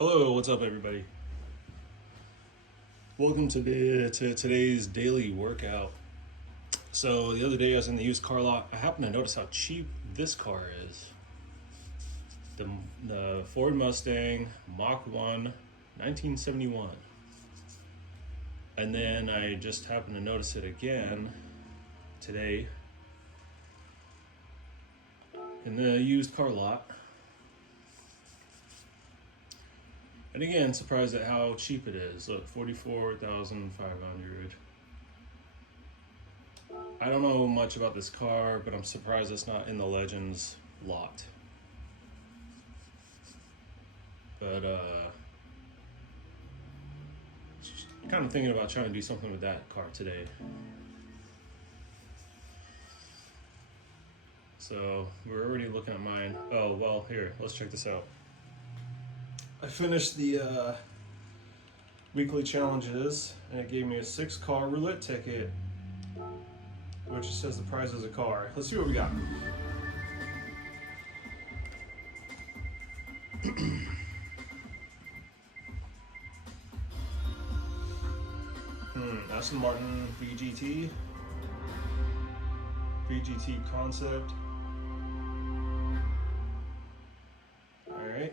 Hello, what's up, everybody? Welcome to today's daily workout. So the other day I was in the used car lot. I happened to notice how cheap this car is. The Ford Mustang Mach 1, 1971. And then I just happened to notice it again today in the used car lot. And again, surprised at how cheap it is. Look, 44,500. I don't know much about this car, but I'm surprised it's not in the Legends lot. But kind of thinking about trying to do something with that car today. So we're already looking at mine. Oh, well, here, let's check this out. I finished the weekly challenges, and it gave me a 6-car roulette ticket, which says the prize is a car. Let's see what we got. Aston Martin VGT concept. All right.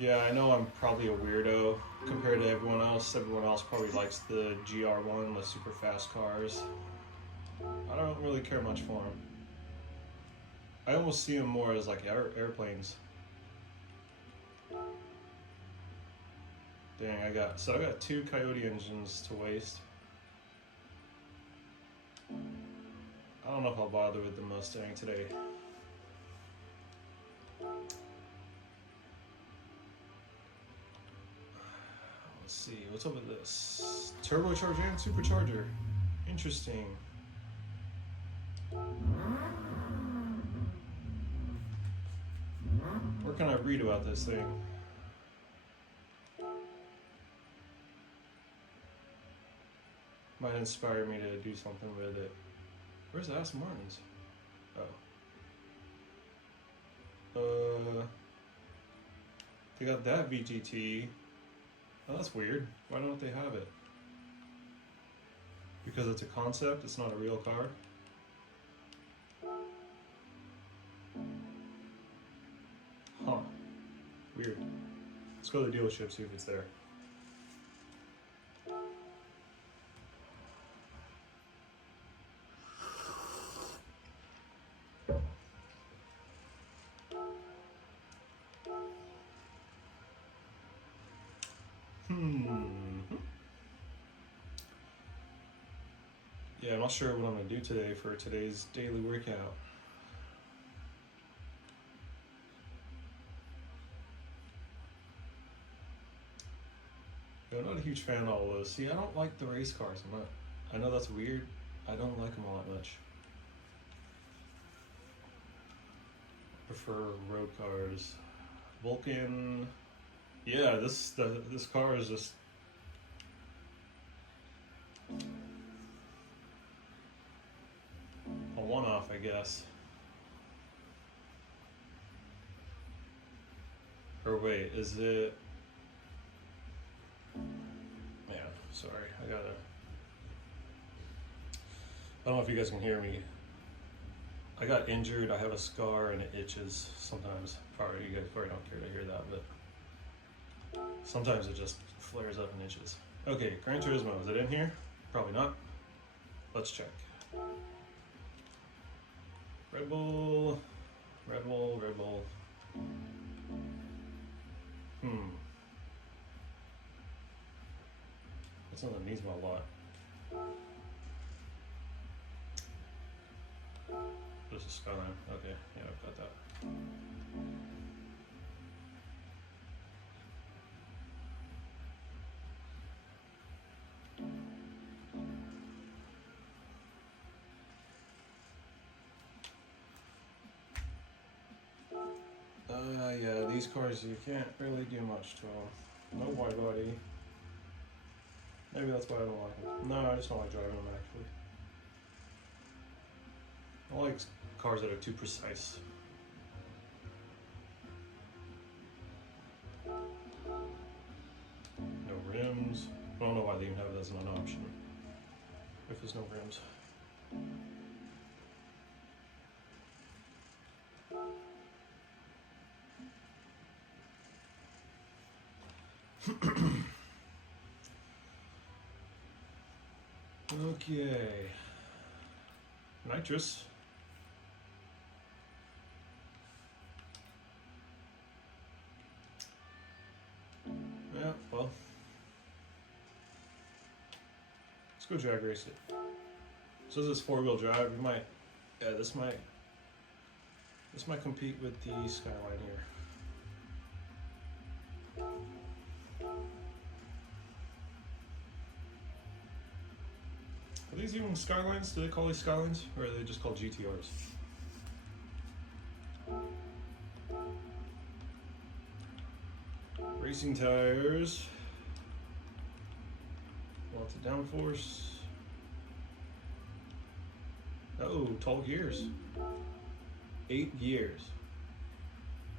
Yeah, I know I'm probably a weirdo compared to everyone else. Everyone else probably likes the GR1, the super fast cars. I don't really care much for them. I almost see them more as like airplanes. Dang, I got 2 Coyote engines to waste. I don't know if I'll bother with the Mustang today. Let's see, what's up with this? Turbocharger and supercharger. Interesting. What can I read about this thing? Might inspire me to do something with it. Where's the Aston Martins? Oh. They got that VGT. Oh, that's weird. Why don't they have it? Because it's a concept, it's not a real car? Huh. Weird. Let's go to the dealership, see if it's there. Yeah, I'm not sure what I'm gonna do today for today's daily workout. I'm not a huge fan of all those. See, I don't like the race cars. I know that's weird. I don't like them all that much. I prefer road cars. Vulcan. Yeah, this car is just a one-off, I guess. Or wait, is it? Yeah, sorry, I don't know if you guys can hear me. I got injured, I have a scar, and it itches sometimes. You guys probably don't care to hear that, but sometimes it just flares up and itches. Okay, Gran Turismo, is it in here? Probably not. Let's check. Red Bull. That's on the Nismo lot. This is Skyline. Okay, yeah, I've got that. Yeah, these cars you can't really do much to them. No wide body. Maybe that's why I don't like them. No, I just don't like driving them actually. I like cars that are too precise. rims. I don't know why they even have it as an option if there's no rims. Okay. Nitrous. Yeah, well. Let's go drag race it. So this is 4-wheel drive. You might, yeah, this might compete with the Skyline here. Are these even Skylines? Do they call these Skylines? Or are they just called GTRs? Racing tires. Lots of downforce. Oh, tall gears. 8 gears.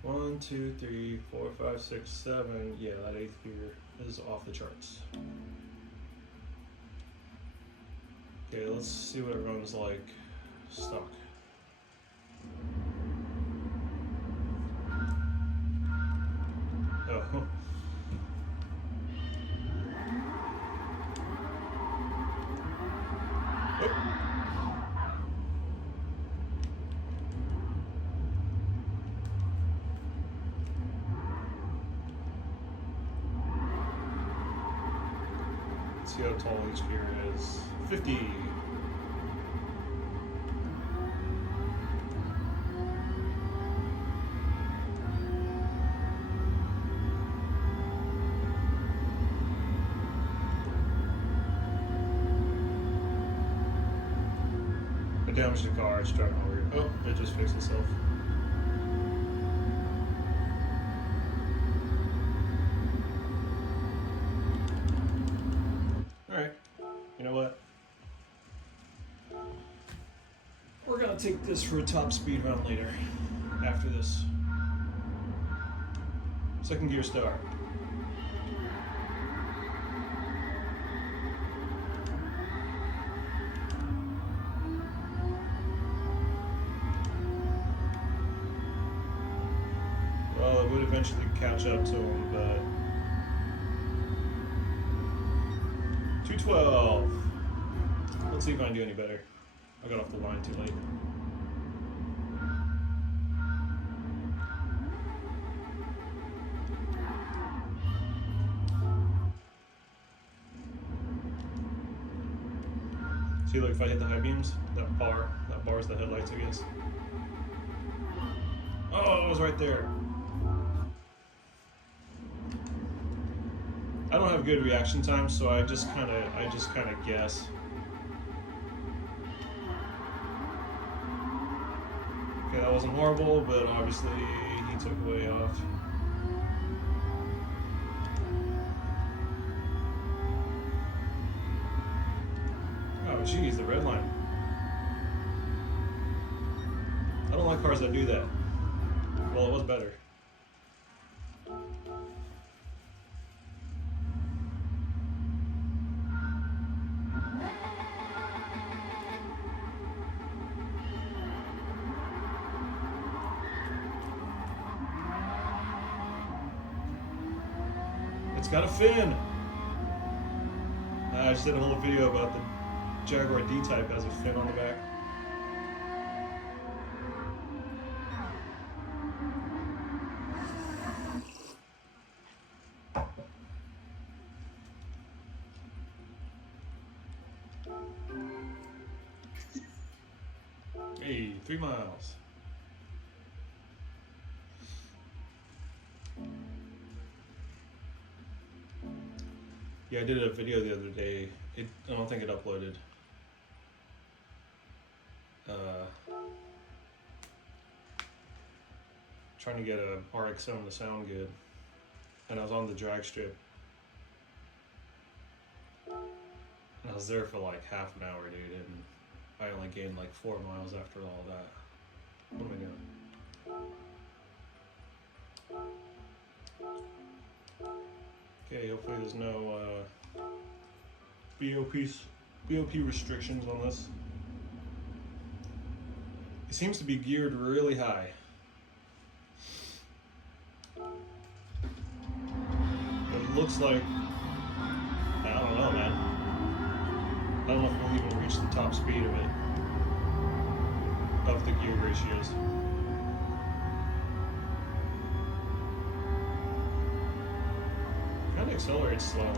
1, 2, 3, 4, 5, 6, 7. Yeah, that 8th gear is off the charts. Okay, let's see what it runs like stock. Oh. Let's see how tall each gear is. 50. I damaged the car, it's driving over. Oh, it just fixed itself. Alright, you know what? We're gonna take this for a top speed round later, after this. Second gear start. Well, it would eventually catch up to him, but 212. Let's see if I can do any better. I got off the line too late. See, like if I hit the high beams, that bar is the headlights, I guess. Oh, it was right there. I don't have good reaction time, so I just kind of guess. Okay, that wasn't horrible, but obviously he took way off. Oh, geez, the red line. I don't like cars that do that. Well, it was better. It's got a fin. I just did a whole video about the Jaguar D-Type has a fin on the back. Hey, 3 miles. Yeah, I did a video the other day. I don't think it uploaded. Trying to get a RX-7 to sound good. And I was on the drag strip. And I was there for like half an hour, dude, and I only gained like 4 miles after all that. What am I doing? Okay, hopefully there's no BOP restrictions on this. It seems to be geared really high. It looks like, I don't know, man. I don't know if we'll even reach the top speed of it, of the gear ratios. Kind of accelerates slow.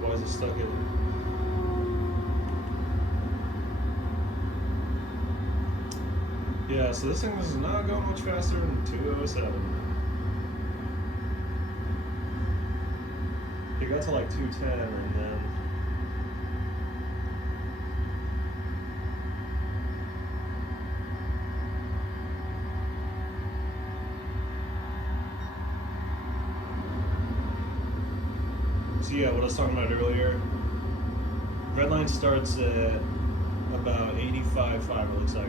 Why is it stuck in? Yeah, so this thing is not going much faster than 207. It got to like 210 and then so yeah, what I was talking about earlier, Redline starts at about 85.5 it looks like,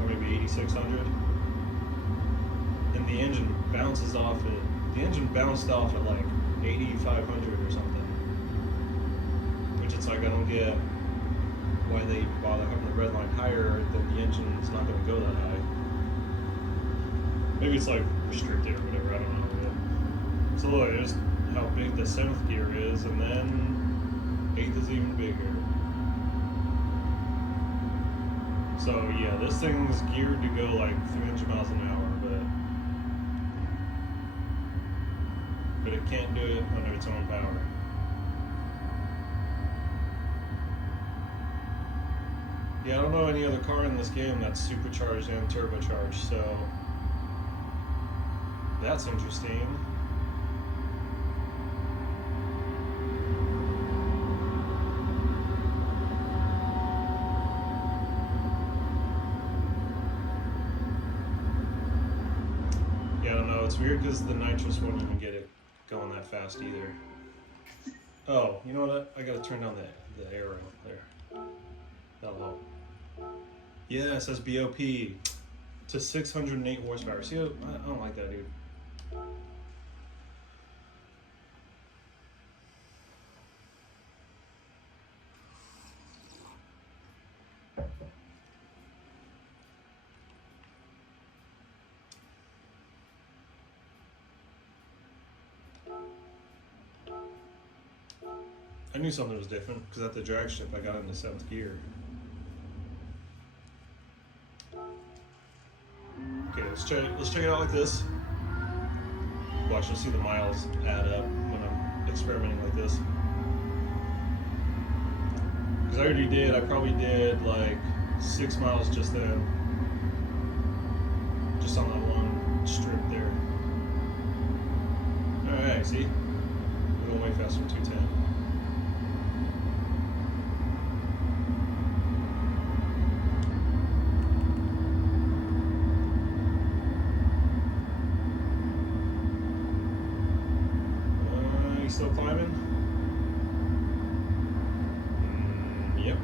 or maybe 8600, and the engine bounces off it. The engine bounced off at like 8500 or something, which it's like I don't get why they even bother having the Redline higher than the engine is not going to go that high. Maybe it's like restricted or whatever, I don't know. But so look, there's how big the 7th gear is, and then 8th is even bigger. So yeah, this thing's geared to go like 300 miles an hour, but it can't do it under its own power. Yeah, I don't know any other car in this game that's supercharged and turbocharged, so that's interesting. It's weird because the nitrous won't even get it going that fast either. Oh, you know what? I gotta turn down the arrow there. That'll help. Yeah, it says BOP to 608 horsepower. See, I don't like that, dude. I knew something was different because at the drag strip I got into 7th gear. Okay, let's check it out like this. Watch, you'll see the miles add up when I'm experimenting like this. Because I probably did like 6 miles just then. Just on that one strip there. Alright, see? We're going way faster than 210. Still climbing? Yep.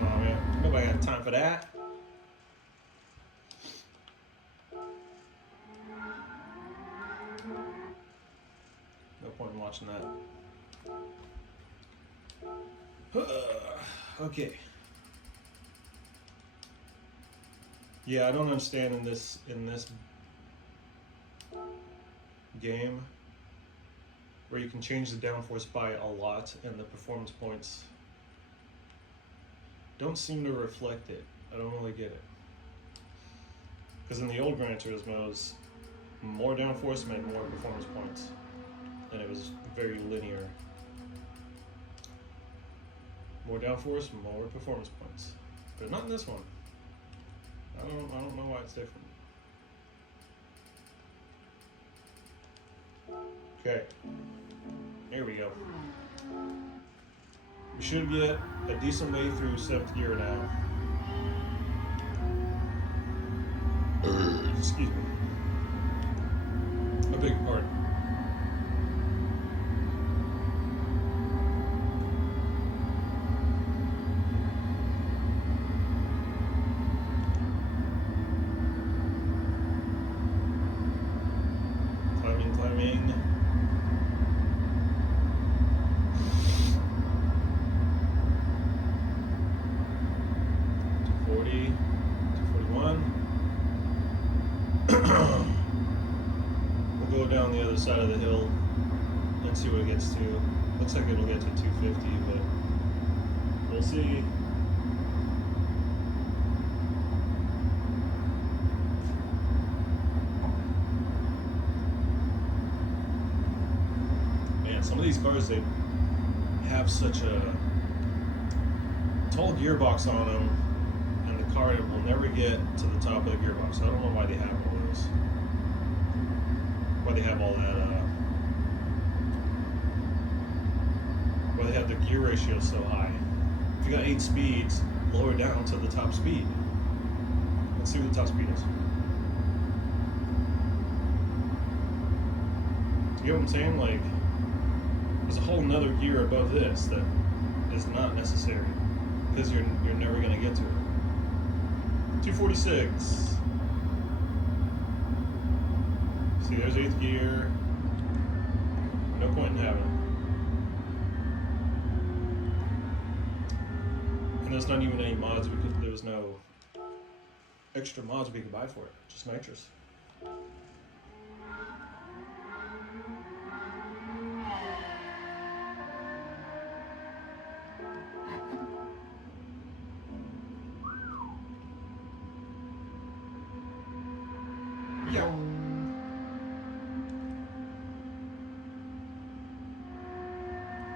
Oh man, nobody got time for that. No point in watching that. Okay. Yeah, I don't understand in this game where you can change the downforce by a lot and the performance points don't seem to reflect it. I don't really get it. Because in the old Gran Turismos, more downforce meant more performance points, and it was very linear. More downforce, more performance points, but not in this one. I don't know why it's different. Okay, here we go. We should get a decent way through 7th gear now. Excuse me. I beg your pardon. Climbing. 240, 241. We'll go down the other side of the hill and see what it gets to. Looks like it'll get to 250, but we'll see. Man, some of these cars, they have such a tall gearbox on them, and the car will never get to the top of the gearbox. I don't know why they have all those. Why they have all that, why they have the gear ratio so high. If you got 8 speeds, lower down to the top speed. Let's see what the top speed is. You know what I'm saying? Like, there's a whole nother gear above this that is not necessary because you're never gonna get to it. 246. See, there's 8th gear. No point in having it. And there's not even any mods because there was no extra mods we could buy for it. Just nitrous.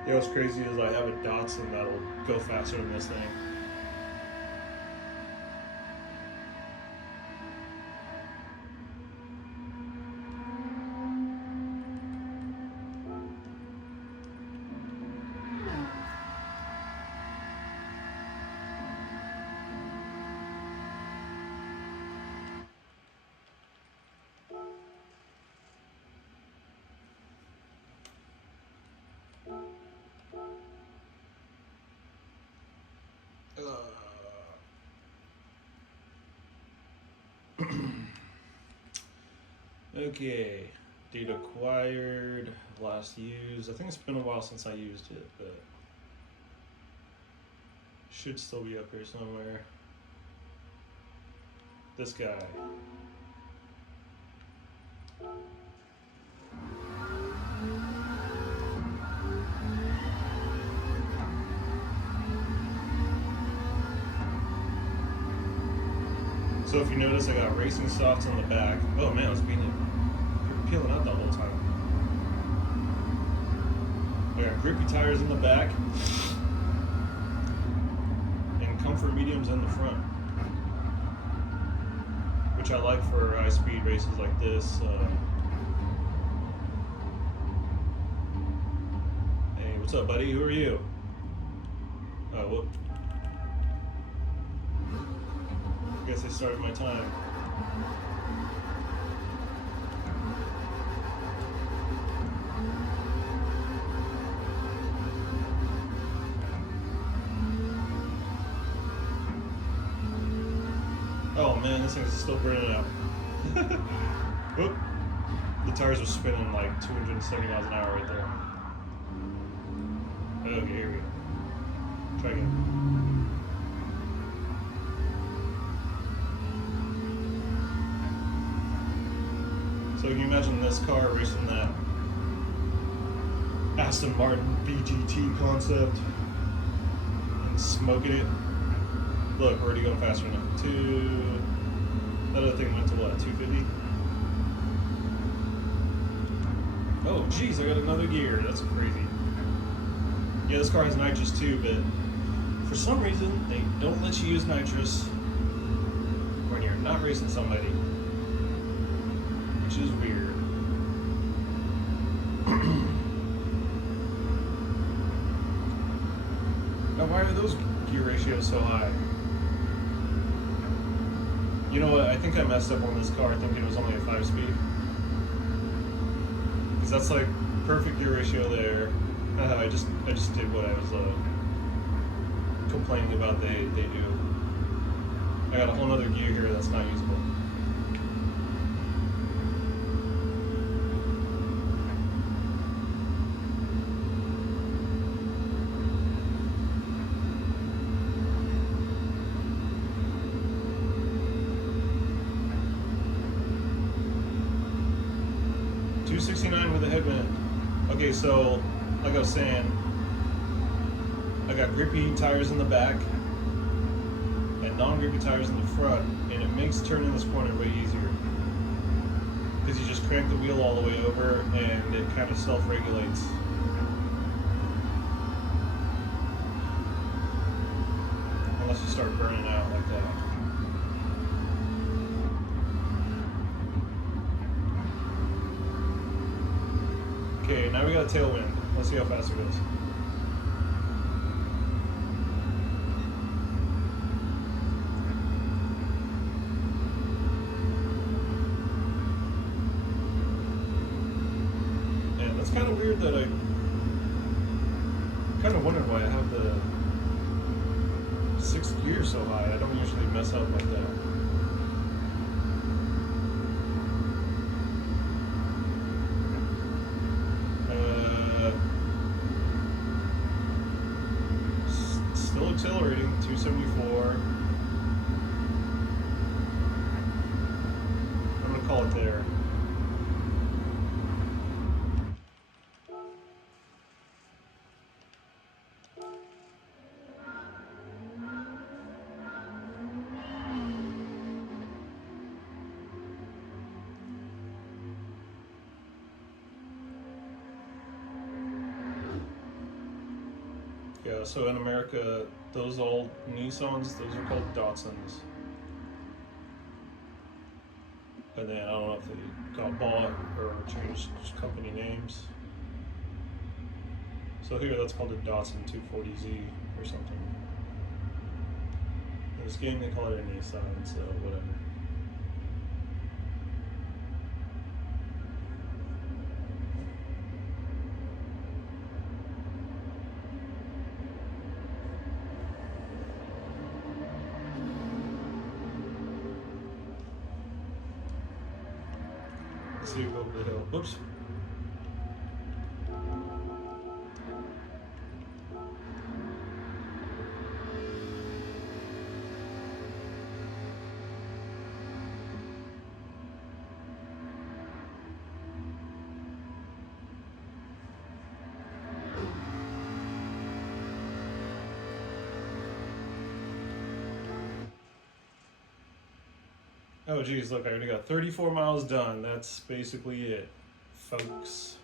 You know what's crazy is I have a Datsun that'll go faster than this thing. Okay, date acquired, last used. I think it's been a while since I used it, but should still be up here somewhere. This guy. So if you notice, I got racing softs on the back. Oh man, I was peeling out the whole time. I got grippy tires in the back and comfort mediums in the front, which I like for high-speed races like this. Hey, what's up, buddy? Who are you? Oh, whoop. I guess I started my time. Oh man, this thing's still burning out. Whoop. The tires are spinning like 270 miles an hour right there. Okay, here we go. Try again. So can you imagine this car racing that Aston Martin BGT concept and smoking it? Look, we're already going faster now. That other thing went to what, 250? Oh, geez, I got another gear. That's crazy. Yeah, this car has nitrous too, but for some reason, they don't let you use nitrous when you're not racing somebody, which is weird. Now, why are those gear ratios so high? You know what? I think I messed up on this car thinking it was only a 5-speed. Because that's like perfect gear ratio there. I just did what I was complaining about they do. I got a whole other gear here that's not usable. $269 with a headwind. Okay, so like I was saying, I got grippy tires in the back and non-grippy tires in the front, and it makes turning this corner way easier because you just crank the wheel all the way over and it kind of self-regulates. Unless you start burning out like that. Okay, now we got a tailwind. Let's see how fast it goes. And that's kind of weird that I kind of wondered why I have the 6th gear so high. I don't usually mess up like that. Still accelerating, 274. I'm gonna call it there. Yeah, so in America, those old Nissans, those are called Datsuns. And then I don't know if they got bought or changed company names. So here, that's called a Datsun 240Z or something. In this game, they call it a Nissan, so whatever. Let's see, go over the hill. Whoops. Oh geez, look, I already got 34 miles done. That's basically it, folks.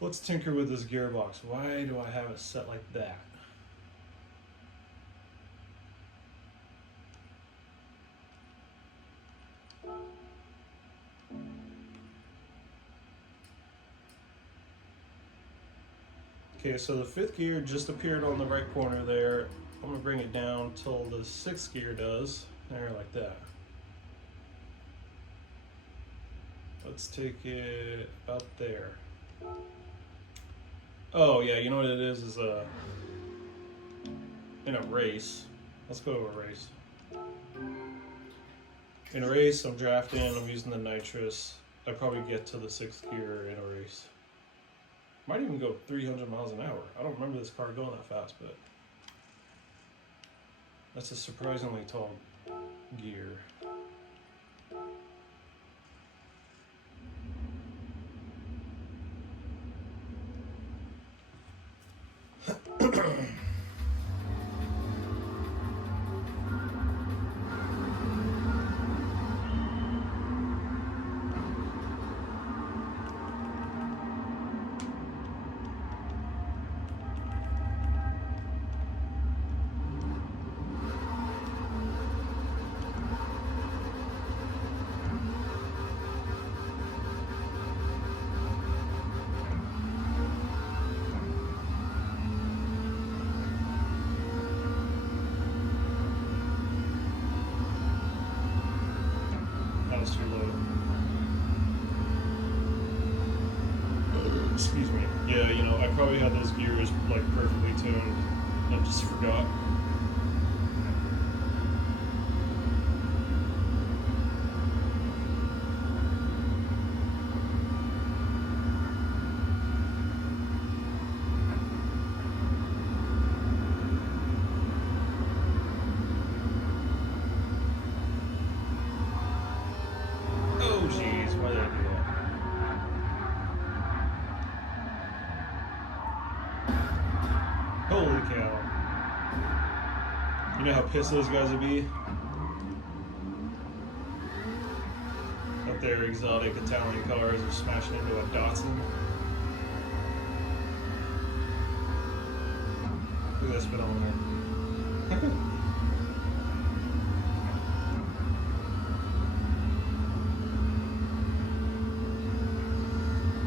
Let's tinker with this gearbox. Why do I have it set like that? Okay, so the 5th gear just appeared on the right corner there. I'm gonna bring it down till the 6th gear does. There, like that. Let's take it about there. Oh yeah, you know what it is in a race. Let's go to a race. In a race, I'm drafting, I'm using the nitrous. I probably get to the 6th gear in a race. Might even go 300 miles an hour. I don't remember this car going that fast, but that's a surprisingly tall gear. Excuse me. Yeah, you know, I probably had those gears like perfectly tuned. I just forgot. Oh jeez, why did I do that? Holy cow. You know how pissed those guys would be? Up their exotic Italian cars are smashing into a Datsun. Look at this bit on there.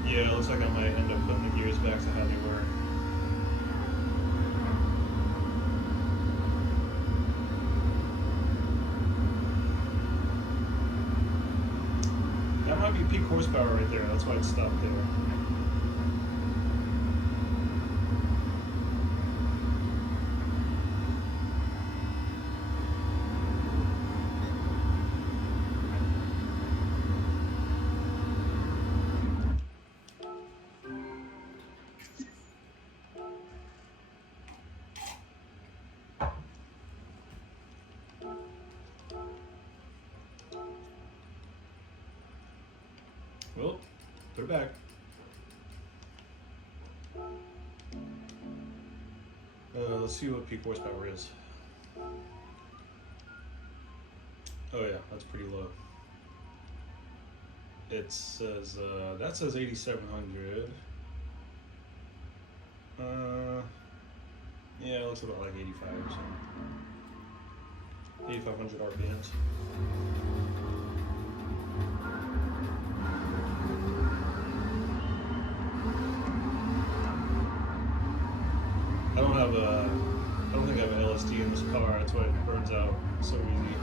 Yeah, it looks like I might end up putting the gears back to how they were. That might be peak horsepower right there. That's why it stopped there. Well, put it back. Let's see what peak horsepower is. Oh yeah, that's pretty low. It says, that says 8,700. Yeah, it looks about like 85 or something. 8,500 RPMs. I don't think I have an LSD in this car. That's why it burns out so easy.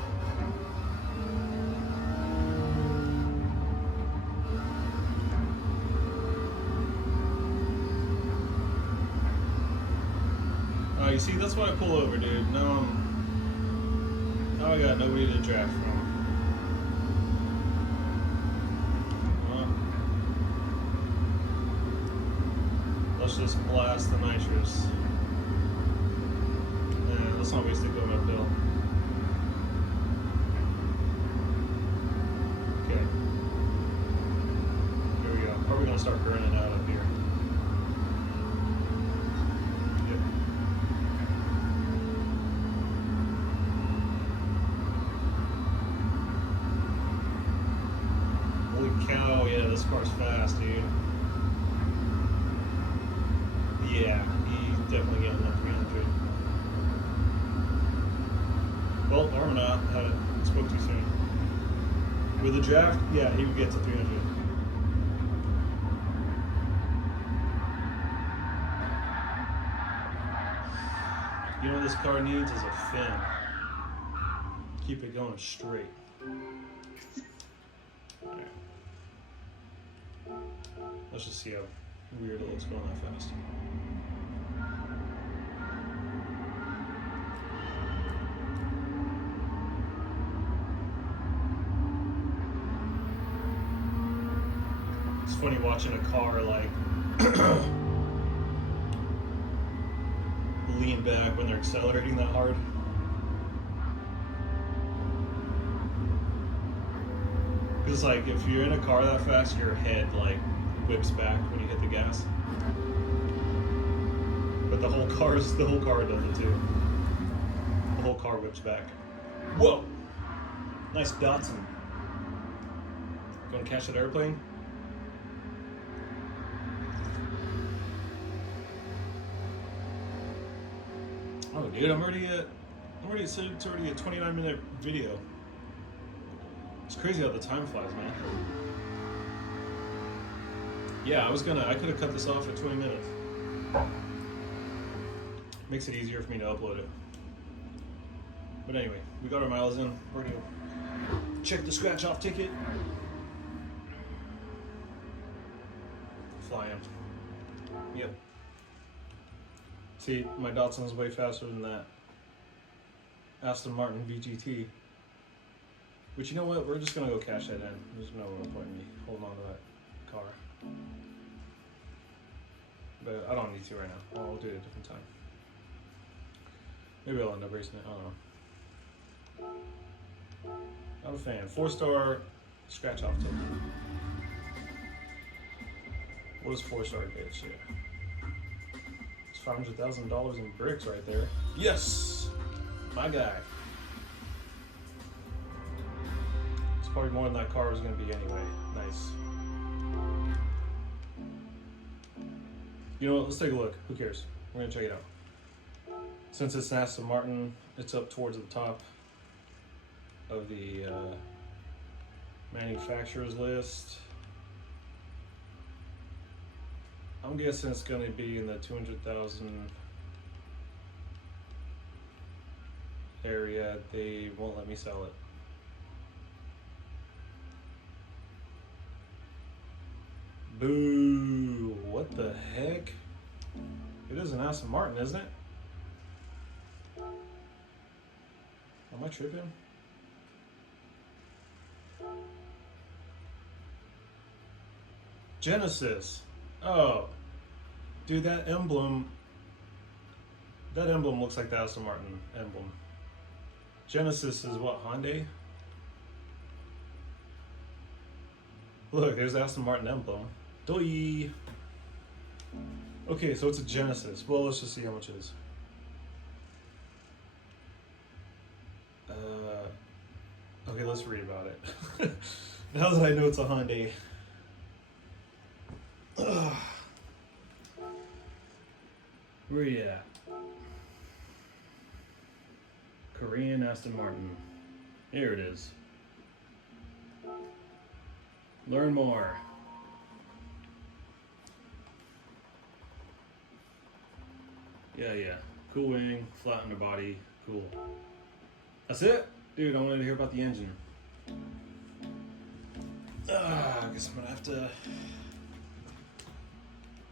You see, that's why I pull over, dude. Now I got nobody to draft from. Let's just blast the nitrous. Let's not waste it going uphill. Okay. Here we go. Probably gonna start burning out up here. Yep. Holy cow, yeah, this car's fast, dude. Yeah, he's definitely getting that 300. Well, or not, spoke too soon. With the draft, yeah, he would get to 300. You know what this car needs is a fin. Keep it going straight. Alright. Let's just see how weird it looks going that fast. It's funny watching a car like lean back when they're accelerating that hard. Because like if you're in a car that fast, your head like whips back when you hit the gas. But the whole car does it too. The whole car whips back. Whoa! Nice Datsun. Gonna catch that airplane? Oh, dude, it's already a 29-minute video. It's crazy how the time flies, man. Yeah, I could have cut this off at 20 minutes. Makes it easier for me to upload it. But anyway, we got our miles in. We're gonna check the scratch off ticket. Flying. Yep. See, my Datsun's way faster than that Aston Martin VGT. But you know what? We're just gonna go cash that in. There's no real point in me holding on to that car. But I don't need to right now. I'll do it at a different time. Maybe I'll end up racing it. I don't know. Not a fan. 4-star scratch off ticket. What does 4-star get? Shit. It's $500,000 in bricks right there. Yes! My guy. It's probably more than that car was going to be anyway. Nice. You know what? Let's take a look. Who cares? We're going to check it out. Since it's an Aston Martin, it's up towards the top of the manufacturer's list. I'm guessing it's going to be in the 200,000 area. They won't let me sell it. Boo! What the heck? It is an Aston Martin, isn't it? Am I tripping? Genesis. Oh, dude, that emblem looks like the Aston Martin emblem. Genesis is what, Hyundai? Look, there's the Aston Martin emblem. Doi. Okay, so it's a Genesis. Well, let's just see how much it is. Okay, let's read about it. Now that I know it's a Hyundai. Where are you at? Korean Aston Martin. Here it is. Learn more. Yeah. Cool wing, flat underbody, cool. That's it? Dude, I wanted to hear about the engine. I guess I'm gonna have to...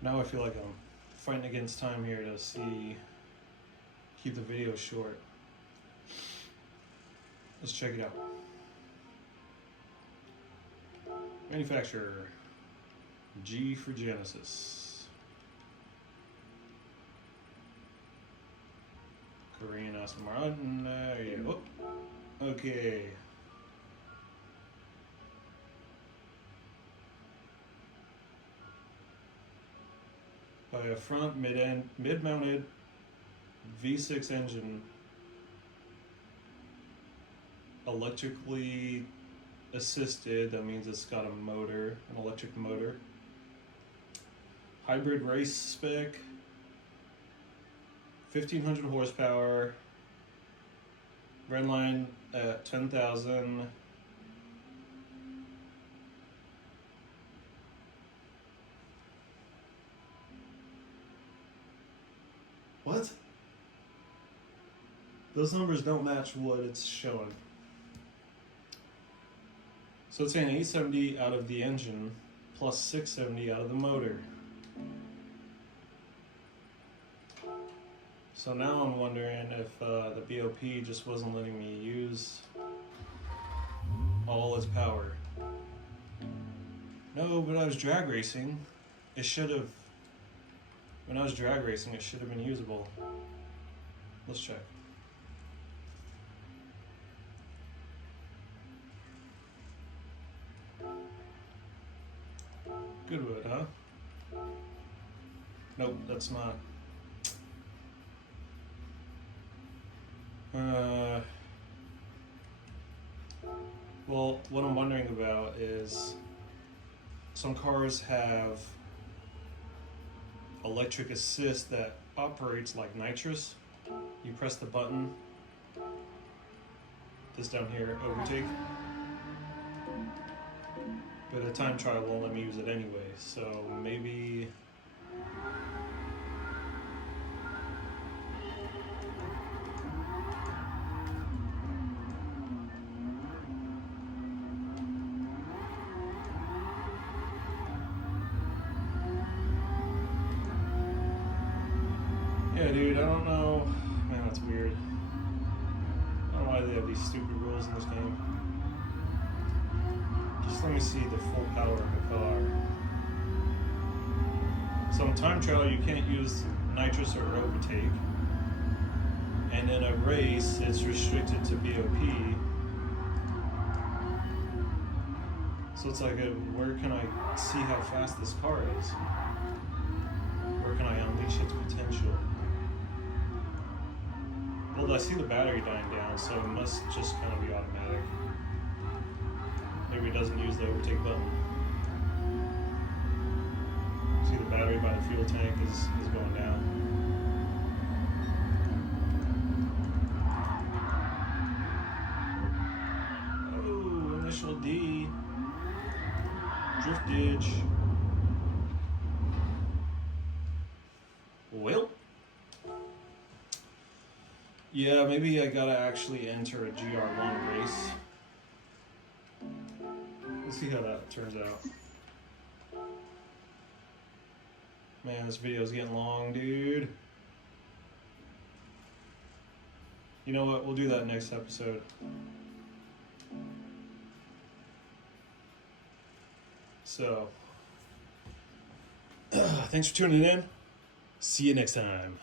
Now I feel like I'm fighting against time here to keep the video short. Let's check it out. Manufacturer, G for Genesis. Korean Aston Martin, there you go. Okay. By a front mid-mounted V6 engine, electrically assisted. That means it's got a motor, an electric motor. Hybrid race spec, 1,500 horsepower. Redline at 10,000. What? Those numbers don't match what it's showing. So it's saying 870 out of the engine plus 670 out of the motor. So now I'm wondering if the BOP just wasn't letting me use all its power. No, but I was drag racing. It should have... When I was drag racing, it should have been usable. Let's check. Goodwood, huh? Nope, that's not. Well, what I'm wondering about is some cars have electric assist that operates like nitrous. You press the button, this down here, overtake. But a time trial won't let me use it anyway, so maybe... Yeah, dude, I don't know. Man, that's weird. I don't know why they have these stupid rules in this game. Just let me see the full power of the car. So in time trial, you can't use nitrous or overtake. And in a race, it's restricted to BOP. So it's like, where can I see how fast this car is? Where can I unleash its potential? Well, I see the battery dying down, so it must just kind of be automatic. Maybe it doesn't use the overtake button. See the battery by the fuel tank is going down. Oh, initial D. Driftage. Well. Yeah, maybe I gotta actually enter a GR1 race. Let's see how that turns out. Man, this video's getting long, dude. You know what? We'll do that next episode. So, thanks for tuning in. See you next time.